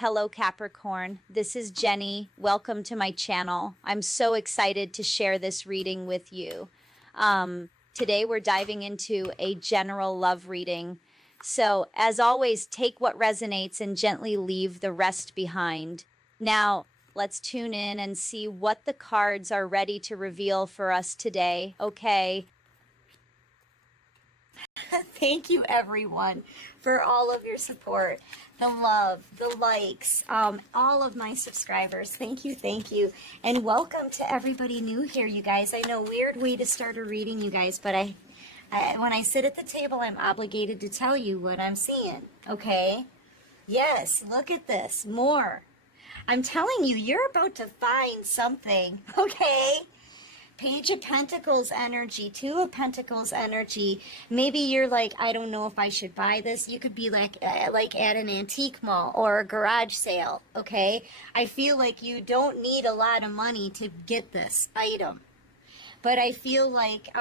Hello Capricorn, this is Jenny. Welcome to my channel. I'm so excited to share this reading with you. Today we're diving into a general love reading. So as always, take what resonates and gently leave the rest behind. Now, let's tune in and see what the cards are ready to reveal for us today. Okay. Thank you, everyone, for all of your support, the love, the likes, all of my subscribers. Thank you, and welcome to everybody new here, you guys. I know, weird way to start a reading, you guys, but when I sit at the table, I'm obligated to tell you what I'm seeing, okay? Yes, look at this, more. I'm telling you, you're about to find something, okay? Page of Pentacles energy, Two of Pentacles energy. Maybe you're like, I don't know if I should buy this. You could be like at an antique mall or a garage sale, okay? I feel like you don't need a lot of money to get this item. But I feel like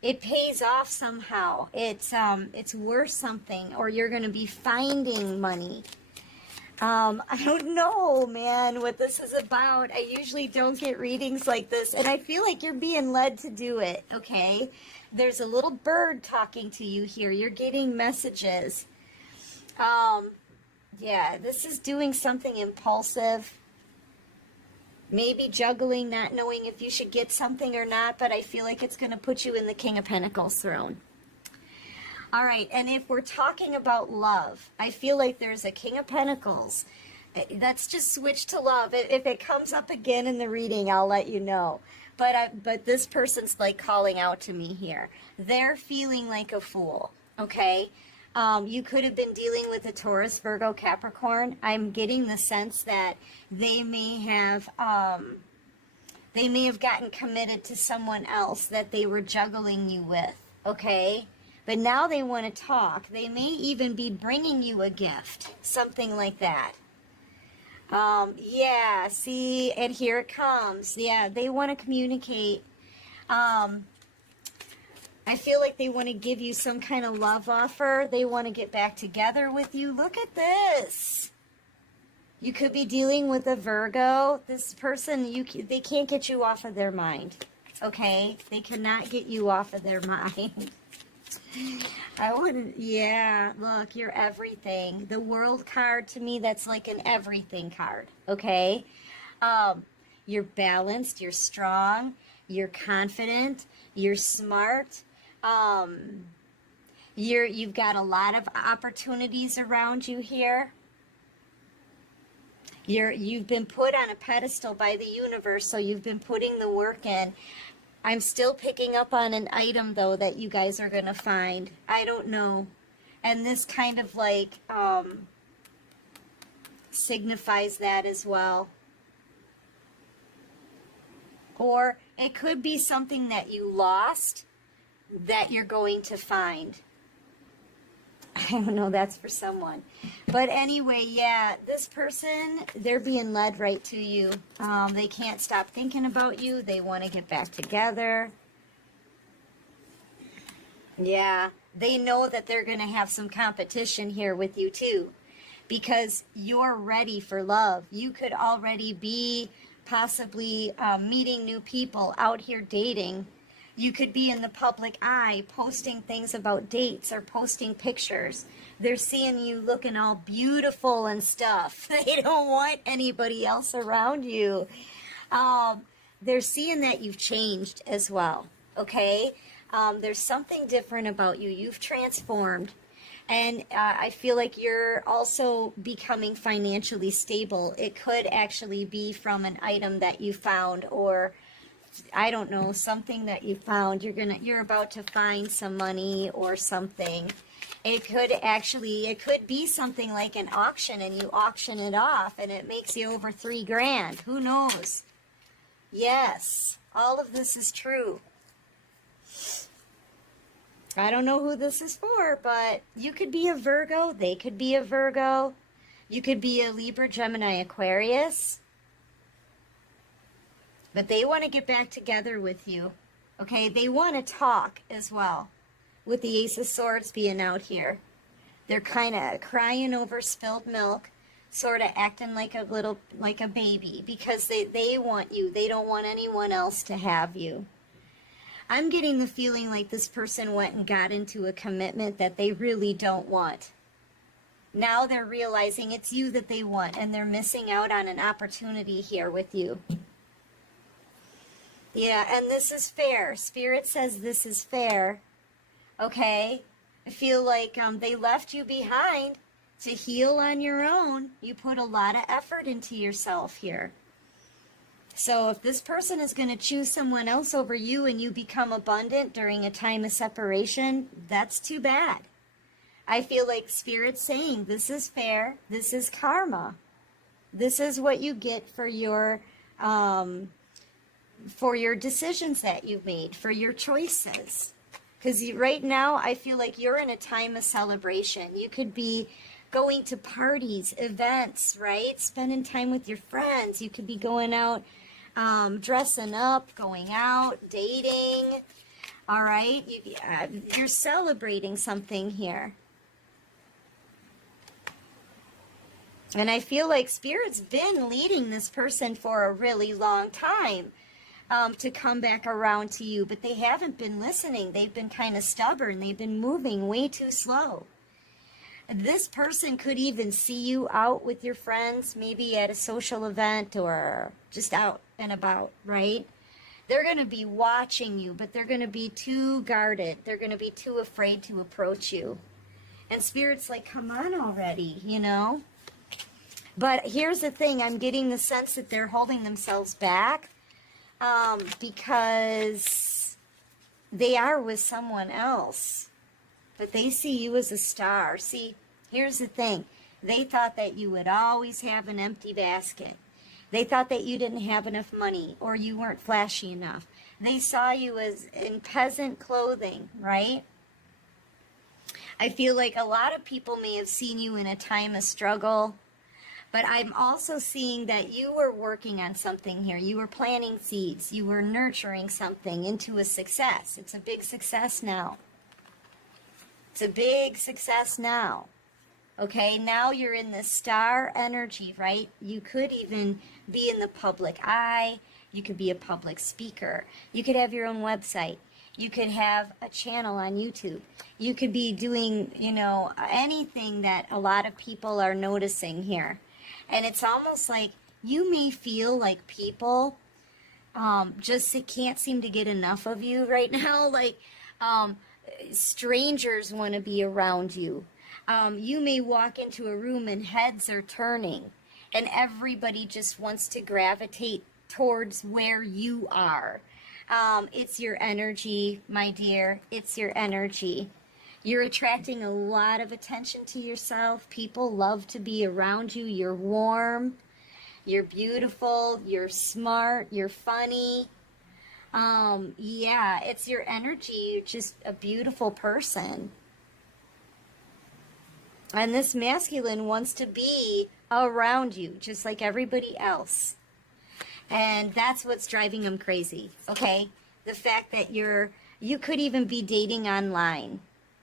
it pays off somehow. It's worth something, or you're going to be finding money. I don't know, man, what this is about. I usually don't get readings like this, and I feel like you're being led to do it, okay? There's a little bird talking to you here. You're getting messages. Yeah, this is doing something impulsive. Maybe juggling, not knowing if you should get something or not, but I feel like it's going to put you in the King of Pentacles throne. All right, and if we're talking about love, I feel like there's a King of Pentacles. Let's just switch to love. If it comes up again in the reading, I'll let you know. But this person's like calling out to me here. They're feeling like a fool, okay? You could have been dealing with a Taurus, Virgo, Capricorn. I'm getting the sense that they may have gotten committed to someone else that they were juggling you with, okay? But now they want to talk. They may even be bringing you a gift, something like that. Yeah, see, and here it comes. Yeah, they want to communicate. I feel like they want to give you some kind of love offer. They want to get back together with you. Look at this. You could be dealing with a Virgo. This person, they can't get you off of their mind, okay? They cannot get you off of their mind. I wouldn't, yeah, look, you're everything. The World card, to me, that's like an everything card, okay? You're balanced, you're strong, you're confident, you're smart, you've got a lot of opportunities around you here. You've been put on a pedestal by the universe, so you've been putting the work in. I'm still picking up on an item, though, that you guys are going to find. I don't know. And this kind of like signifies that as well. Or it could be something that you lost that you're going to find. I don't know, that's for someone. But anyway, yeah, this person, they're being led right to you. They can't stop thinking about you. They want to get back together. Yeah, they know that they're going to have some competition here with you too, because you're ready for love. You could already be possibly meeting new people, out here dating. You could be in the public eye posting things about dates or posting pictures. They're seeing you looking all beautiful and stuff. They don't want anybody else around you. They're seeing that you've changed as well, okay? There's something different about you. You've transformed. And I feel like you're also becoming financially stable. It could actually be from an item that you found, or I don't know, something that you found. You're about to find some money or something. It could be something like an auction, and you auction it off and it makes you over $3,000. Who knows? Yes, all of this is true. I don't know who this is for, but you could be a Virgo. They could be a Virgo. You could be a Libra, Gemini, Aquarius. But they want to get back together with you, okay? They want to talk as well, with the Ace of Swords being out here. They're kind of crying over spilled milk. sort of acting like a baby because they want you. They don't want anyone else to have you. I'm getting the feeling like this person went and got into a commitment that they really don't want. Now they're realizing it's you that they want, and they're missing out on an opportunity here with you. Yeah, and this is fair. Spirit says this is fair. Okay? I feel like they left you behind to heal on your own. You put a lot of effort into yourself here. So if this person is going to choose someone else over you and you become abundant during a time of separation, that's too bad. I feel like Spirit's saying this is fair. This is karma. This is what you get for your decisions that you've made, for your choices. Because right now I feel like you're in a time of celebration. You could be going to parties, events, right? Spending time with your friends. You could be going out, dressing up, going out, dating. All right? You're celebrating something here. And I feel like Spirit's been leading this person for a really long time to come back around to you, but they haven't been listening. They've been kind of stubborn. They've been moving way too slow. This person could even see you out with your friends, maybe at a social event or just out and about, right? They're going to be watching you, but they're going to be too guarded. They're going to be too afraid to approach you. And Spirit's like, come on already, you know? But here's the thing. I'm getting the sense that they're holding themselves back because they are with someone else. But they see you as a star. See, here's the thing. They thought that you would always have an empty basket. They thought that you didn't have enough money or you weren't flashy enough. They saw you as in peasant clothing, right? I feel like a lot of people may have seen you in a time of struggle, but I'm also seeing that you were working on something here. You were planting seeds. You were nurturing something into a success. It's a big success now. It's a big success now. Okay, now you're in the star energy, right? You could even be in the public eye. You could be a public speaker. You could have your own website. You could have a channel on YouTube. You could be doing, you know, anything that a lot of people are noticing here. And it's almost like you may feel like people just can't seem to get enough of you right now. Like, strangers want to be around you. You may walk into a room and heads are turning and everybody just wants to gravitate towards where you are. It's your energy, my dear. It's your energy. You're attracting a lot of attention to yourself. People love to be around you. You're warm. You're beautiful. You're smart. You're funny. Yeah, it's your energy. You're just a beautiful person. And this masculine wants to be around you, just like everybody else. And that's what's driving them crazy, okay? The fact that you could even be dating online,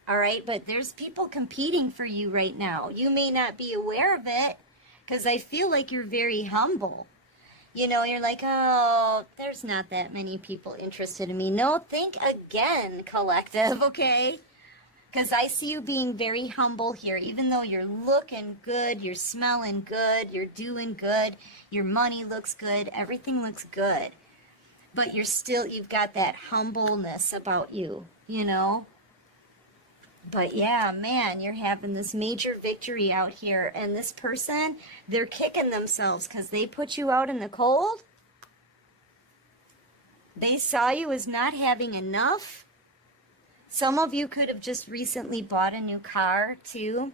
all right? But there's people competing for you right now. You may not be aware of it because I feel like you're very humble. You know, you're like, oh, there's not that many people interested in me. No, think again, collective, okay? Because I see you being very humble here. Even though you're looking good, you're smelling good, you're doing good, your money looks good, everything looks good. But you've got that humbleness about you, you know? But yeah, man, you're having this major victory out here. And this person, they're kicking themselves because they put you out in the cold. They saw you as not having enough. Some of you could have just recently bought a new car, too.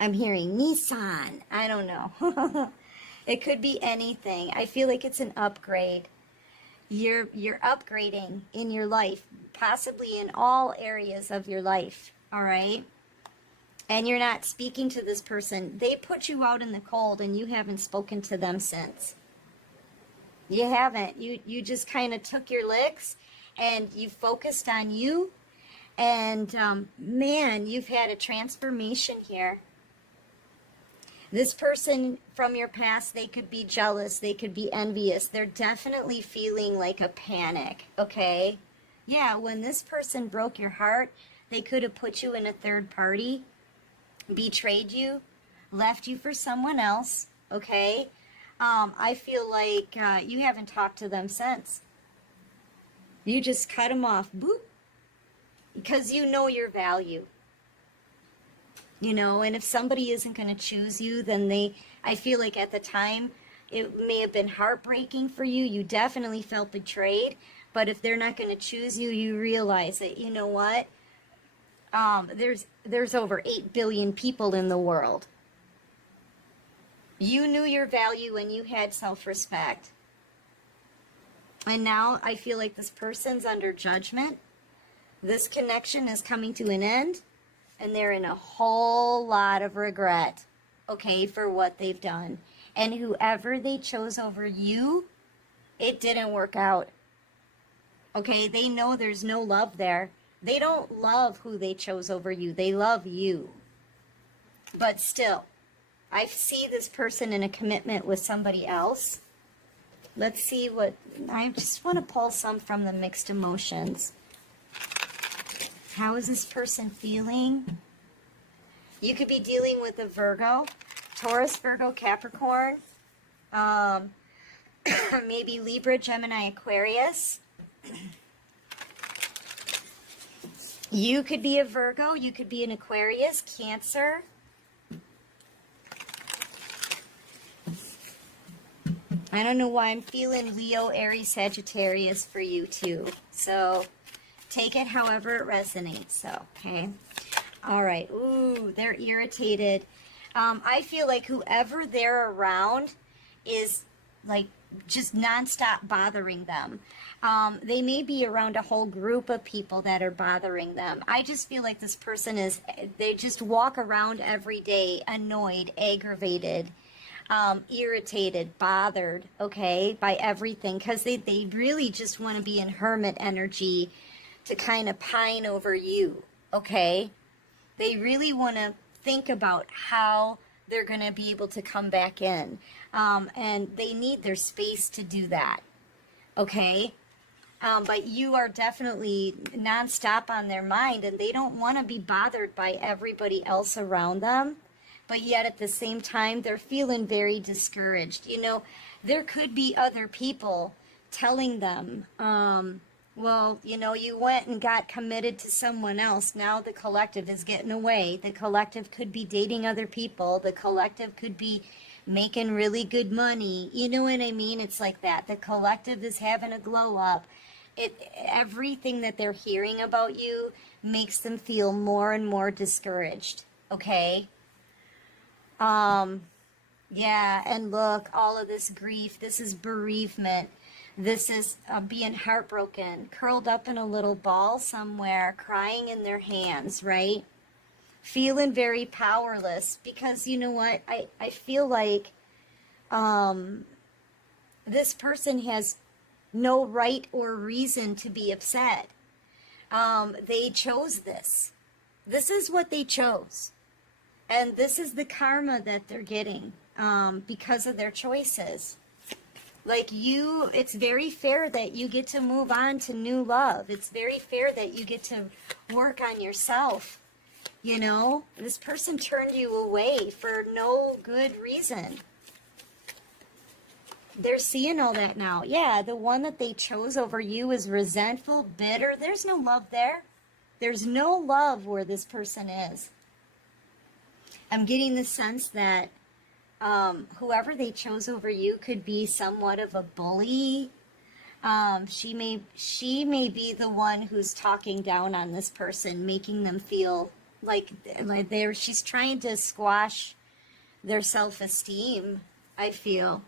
I'm hearing Nissan. I don't know. It could be anything. I feel like it's an upgrade. You're upgrading in your life, possibly in all areas of your life, all right? And you're not speaking to this person. They put you out in the cold, and you haven't spoken to them since. You haven't. You just kind of took your licks, and you focused on you, and man, you've had a transformation here. This person from your past, they could be jealous, they could be envious. They're definitely feeling like a panic, okay? Yeah, when this person broke your heart, they could have put you in a third party, betrayed you, left you for someone else, okay? I feel like you haven't talked to them since. You just cut them off, boop, because you know your value. You know, and if somebody isn't going to choose you, then I feel like at the time, it may have been heartbreaking for you. You definitely felt betrayed. But if they're not going to choose you, you realize that, you know what? There's over 8 billion people in the world. You knew your value and you had self-respect. And now I feel like this person's under judgment. This connection is coming to an end. And they're in a whole lot of regret, okay, for what they've done. And whoever they chose over you, it didn't work out. Okay, they know there's no love there. They don't love who they chose over you. They love you. But still, I see this person in a commitment with somebody else. Let's see what, I just want to pull some from the mixed emotions. How is this person feeling? You could be dealing with a Virgo, Taurus, Virgo, Capricorn, maybe Libra, Gemini, Aquarius. You could be a Virgo, you could be an Aquarius, Cancer. I don't know why I'm feeling Leo, Aries, Sagittarius for you too. So take it however it resonates. So, okay. All right. Ooh, they're irritated. I feel like whoever they're around is like just nonstop bothering them. They may be around a whole group of people that are bothering them. I just feel like this person they just walk around every day annoyed, aggravated, irritated, bothered, okay, by everything, because they really just want to be in hermit energy to kind of pine over you, okay? They really want to think about how they're going to be able to come back in, and they need their space to do that, okay? But you are definitely nonstop on their mind, and they don't want to be bothered by everybody else around them. But yet at the same time, they're feeling very discouraged. You know, there could be other people telling them, well, you know, you went and got committed to someone else. Now the collective is getting away. The collective could be dating other people. The collective could be making really good money. You know what I mean? It's like that. The collective is having a glow up. Everything that they're hearing about you makes them feel more and more discouraged. Okay? Yeah, and look, all of this grief, this is bereavement. This is being heartbroken, curled up in a little ball somewhere, crying in their hands, right? Feeling very powerless because, you know what, I feel like this person has no right or reason to be upset. They chose this. This is what they chose. And this is the karma that they're getting because of their choices. Like it's very fair that you get to move on to new love. It's very fair that you get to work on yourself. You know, this person turned you away for no good reason. They're seeing all that now. Yeah, the one that they chose over you is resentful, bitter. There's no love there. There's no love where this person is. I'm getting the sense that whoever they chose over you could be somewhat of a bully. She may be the one who's talking down on this person, making them feel like she's trying to squash their self-esteem, I feel.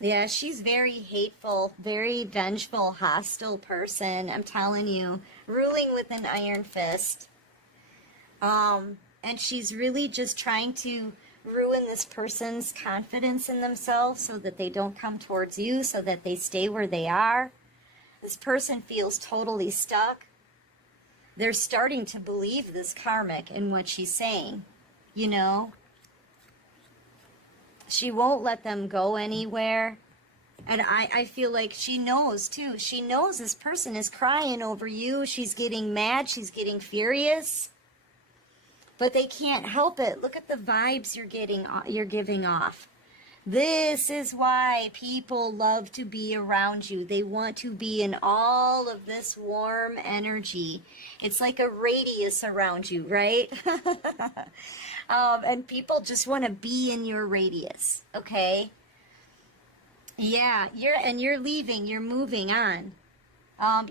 Yeah, she's very hateful, very vengeful, hostile person, I'm telling you, ruling with an iron fist. And she's really just trying to ruin this person's confidence in themselves so that they don't come towards you, so that they stay where they are. This person feels totally stuck. They're starting to believe this karmic in what she's saying, you know? She won't let them go anywhere. And I feel like she knows, too. She knows this person is crying over you. She's getting mad. She's getting furious. But they can't help it. Look at the vibes you're giving off. This is why people love to be around you. They want to be in all of this warm energy. It's like a radius around you, right? And people just want to be in your radius, okay? Yeah, you're leaving, you're moving on.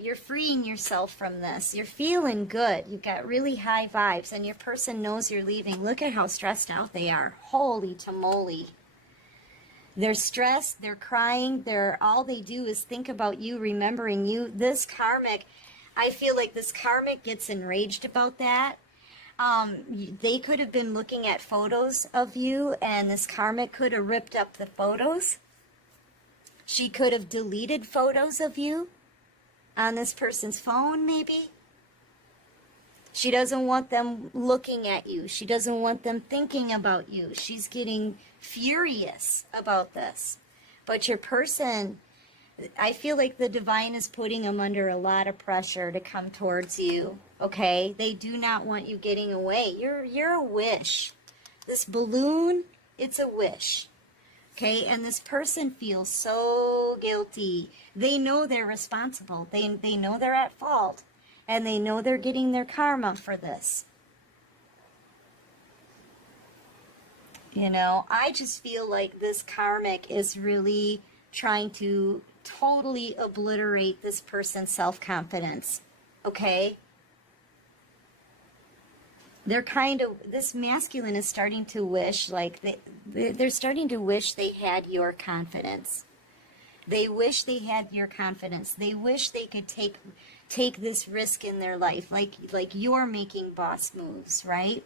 You're freeing yourself from this. You're feeling good. You've got really high vibes, and your person knows you're leaving. Look at how stressed out they are. Holy tamale. They're stressed, they're crying, all they do is think about you, remembering you. This karmic, I feel like this karmic gets enraged about that. They could have been looking at photos of you, and this karmic could have ripped up the photos. She could have deleted photos of you on this person's phone, maybe. She doesn't want them looking at you. She doesn't want them thinking about you. She's getting furious about this. But your person, I feel like the divine is putting them under a lot of pressure to come towards you, okay? They do not want you getting away. You're a wish. This balloon, it's a wish, okay? And this person feels so guilty. They know they're responsible. They know they're at fault. And they know they're getting their karma for this. You know, I just feel like this karmic is really trying to totally obliterate this person's self-confidence. Okay? They're this masculine is starting to wish, like, they're starting to wish they had your confidence. They wish they had your confidence. They wish they could take this risk in their life, like you're making boss moves, right?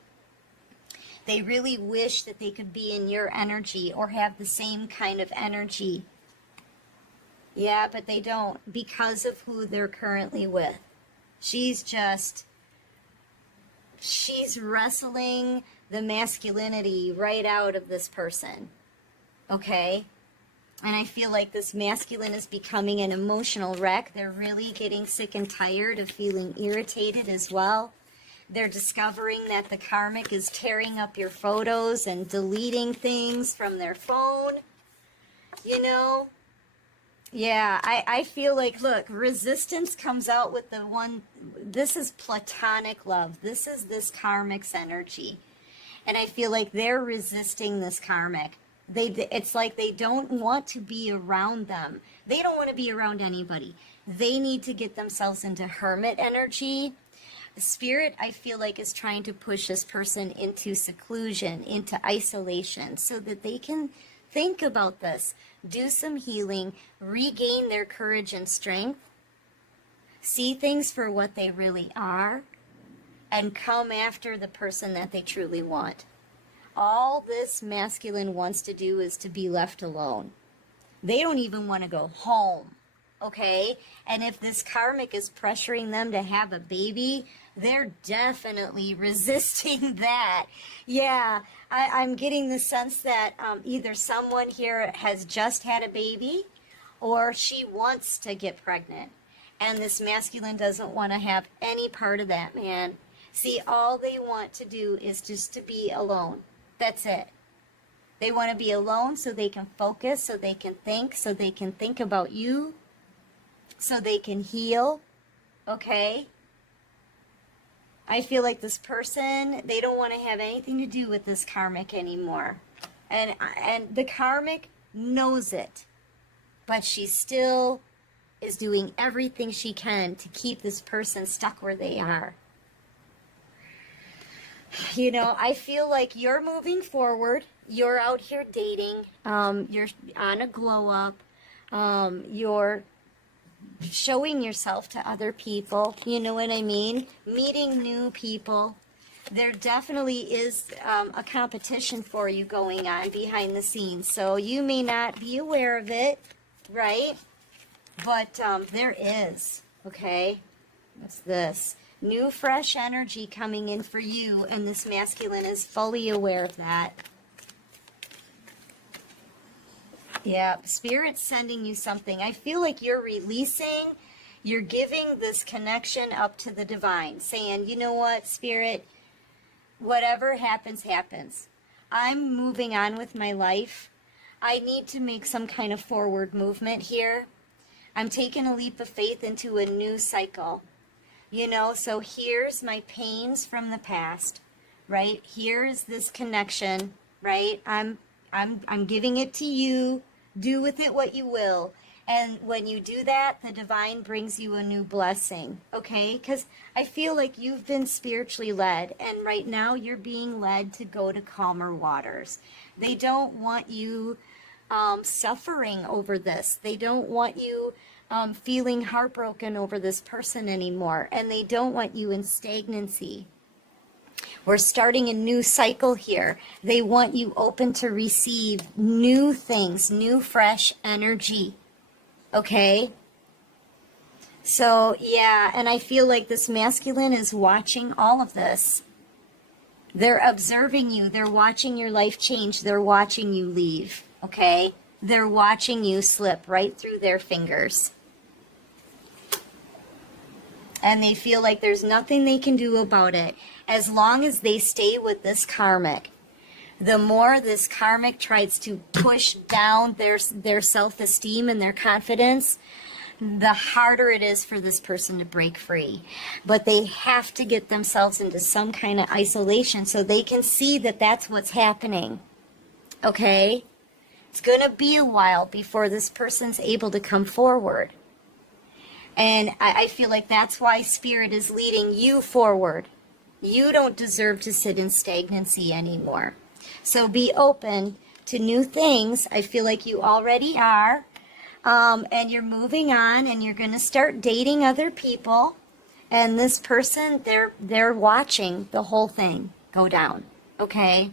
They really wish that they could be in your energy or have the same kind of energy. Yeah, but they don't because of who they're currently with. She's wrestling the masculinity right out of this person. Okay? And I feel like this masculine is becoming an emotional wreck. They're really getting sick and tired of feeling irritated as well. They're discovering that the karmic is tearing up your photos and deleting things from their phone. You know? Yeah, I feel like, look, resistance comes out with the one, this is platonic love. This is this karmic's energy. And I feel like they're resisting this karmic. It's like they don't want to be around them. They don't want to be around anybody. They need to get themselves into hermit energy. Spirit, I feel like, is trying to push this person into seclusion, into isolation, so that they can think about this, do some healing, regain their courage and strength, see things for what they really are, and come after the person that they truly want. All this masculine wants to do is to be left alone. They don't even want to go home, okay? And if this karmic is pressuring them to have a baby, they're definitely resisting that. Yeah, I'm getting the sense that either someone here has just had a baby or she wants to get pregnant. And this masculine doesn't want to have any part of that, man. See, all they want to do is just to be alone. That's it. They want to be alone so they can focus, so they can think about you, so they can heal, okay? I feel like this person, they don't want to have anything to do with this karmic anymore. And the karmic knows it, but she still is doing everything she can to keep this person stuck where they are. You know, I feel like you're moving forward. You're out here dating. You're on a glow up. You're showing yourself to other people. You know what I mean? Meeting new people. There definitely is a competition for you going on behind the scenes. So you may not be aware of it, right? But there is, okay? What's this? New, fresh energy coming in for you, and this masculine is fully aware of that. Yeah, Spirit's sending you something. I feel like you're releasing, you're giving this connection up to the divine, saying, you know what, Spirit, whatever happens, happens. I'm moving on with my life. I need to make some kind of forward movement here. I'm taking a leap of faith into a new cycle. You know, so here's my pains from the past, right? Here's this connection, right? I'm giving it to you. Do with it what you will. And when you do that, the divine brings you a new blessing, okay? Because I feel like you've been spiritually led, and right now you're being led to go to calmer waters. They don't want you suffering over this. They don't want you feeling heartbroken over this person anymore, and they don't want you in stagnancy. We're starting a new cycle here. They want you open to receive new things, new fresh energy. Okay? So, yeah, and I feel like this masculine is watching all of this. They're observing you. They're watching your life change. They're watching you leave. Okay? They're watching you slip right through their fingers. And they feel like there's nothing they can do about it as long as they stay with this karmic. The more this karmic tries to push down their self-esteem and their confidence, the harder it is for this person to break free. But they have to get themselves into some kind of isolation so they can see that that's what's happening. Okay? It's going to be a while before this person's able to come forward. And I feel like that's why Spirit is leading you forward. You don't deserve to sit in stagnancy anymore. So be open to new things. I feel like you already are. And you're moving on, and you're going to start dating other people. And this person, they're watching the whole thing go down. Okay?